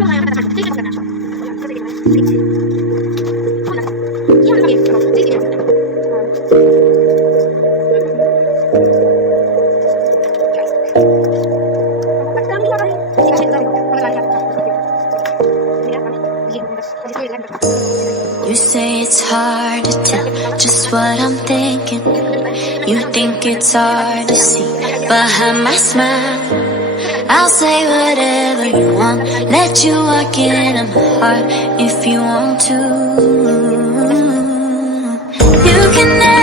You say it's hard to tell just what I'm thinking. You think it's hard to see behind my smile. I'll say whatever you want, let you walk into my heart if you want to. You can never